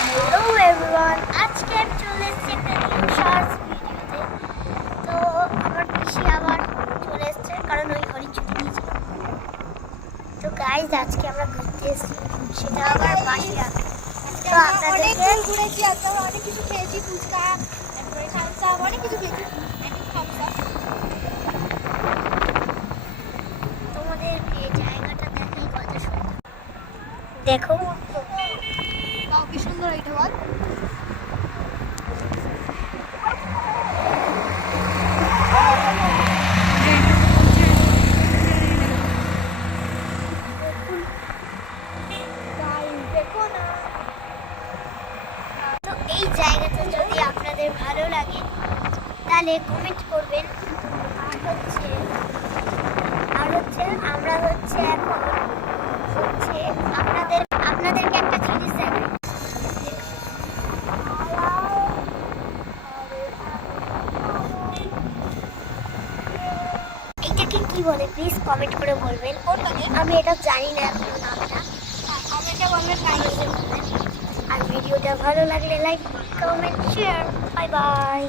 Hello everyone, আজকে আমি চলে এসেছি একটা নিউ শর্টস ভিডিওতে। তো আমার পিসি আবার চলে এসেছে কারণ ওই হরিণ ছুটি দিয়েছিল। তো গাইজ আজকে আমরা ঘুরতে এসেছি, সেটা আবার বাসিরা। তো অনেক আপনাদেরকে দূর ঘুরেছি, আজকে আমরা অনেক কিছু খেয়েছি, ফুচকা, তারপরে থামস আপ, অনেক কিছু খেয়েছি। থামস আপ তোমাদেরকে এই জায়গাটা দেখাই কত সুন্দর। দেখো বাহ, কি সুন্দর এটা বল। দেখো না, তো এই জায়গাটা যদি আপনাদের ভালো লাগে তাহলে কমেন্ট করবেন। আর হচ্ছে আমরা এখন আপনাদেরকে একটা জিনিস দেখাই। এইটাকে কি বলে প্লিজ কমেন্ট করে বলবেন। কোনটাকে? আমি এটা জানি না এখনো নামটা। কমেন্টে বলবেন, লাইক আর ভিডিওটা ভালো লাগলে like comment share. Bye bye.